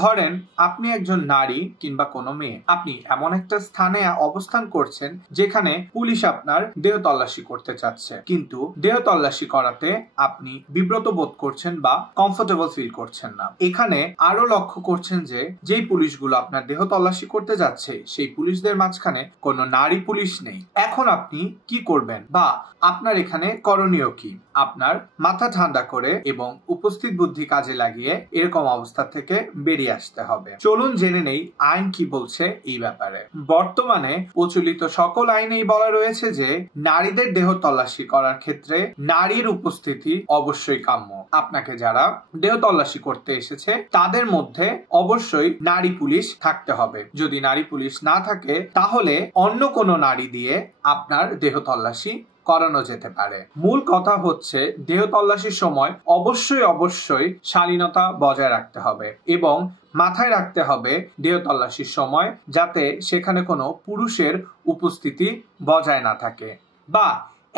ধরেন আপনি একজন নারী কিংবা কোনো মেয়ে, আপনি এমন একটা স্থানে অবস্থান করছেন যেখানে পুলিশ আপনার দেহ তল্লাশি করতে চাচ্ছে, কিন্তু দেহ তল্লাশি করাতে আপনি বিব্রত বোধ করছেন বা কমফোর্টেবল ফিল করছেন না। এখানে আরো লক্ষ্য করছেন যে যেই পুলিশগুলো আপনার দেহ তল্লাশি করতে যাচ্ছে সেই পুলিশদের মাঝখানে কোনো নারী পুলিশ নেই। এখন আপনি কি করবেন বা আপনার এখানে করণীয় কি? আপনার মাথা ঠান্ডা করে এবং উপস্থিত বুদ্ধি কাজে লাগিয়ে এরকম অবস্থা থেকে বেরিয়ে আসতে হবে। চলুন জেনে নেই আইন কি বলছে এই ব্যাপারে। বর্তমানে প্রচলিত সকল আইনেই বলা রয়েছে যে নারীদের দেহ তল্লাশি করার ক্ষেত্রে নারীর উপস্থিতি অবশ্যই কাম্য। আপনাকে যারা দেহ তল্লাশি করতে এসেছে তাদের মধ্যে অবশ্যই নারী পুলিশ থাকতে হবে। যদি নারী পুলিশ না থাকে তাহলে অন্য কোনো নারী দিয়ে আপনার দেহ তল্লাশি করানো যেতে পারে। মূল কথা হচ্ছে দেহ তল্লাশির সময় অবশ্যই শালীনতা বজায় রাখতে হবে এবং মাথায় রাখতে হবে দেহ তল্লাশির সময় যাতে সেখানে কোনো পুরুষের উপস্থিতি বজায় না থাকে, বা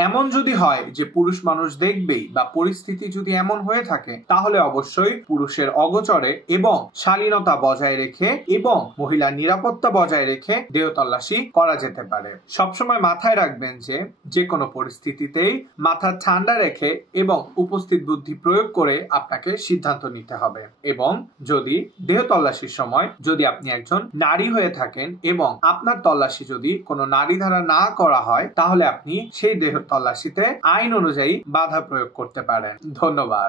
এমন যদি হয় যে পুরুষ মানুষ দেখবেই বা পরিস্থিতি যদি এমন হয়ে থাকে তাহলে অবশ্যই পুরুষের অগোচরে এবং শালীনতা বজায় রেখে এবং মহিলার নিরাপত্তা বজায় রেখে দেহ তল্লাশি করা যেতে পারে। সবসময় মাথায় রাখবেন যে যে কোনো পরিস্থিতিতেই মাথা ঠান্ডা রেখে এবং উপস্থিত বুদ্ধি প্রয়োগ করে আপনাকে সিদ্ধান্ত নিতে হবে। এবং যদি দেহ তল্লাশির সময় যদি আপনি একজন নারী হয়ে থাকেন এবং আপনার তল্লাশি যদি কোনো নারী দ্বারা না করা হয় তাহলে আপনি সেই দেহ তল্লাশিতে আইন অনুযায়ী বাধা প্রয়োগ করতে পারেন। ধন্যবাদ।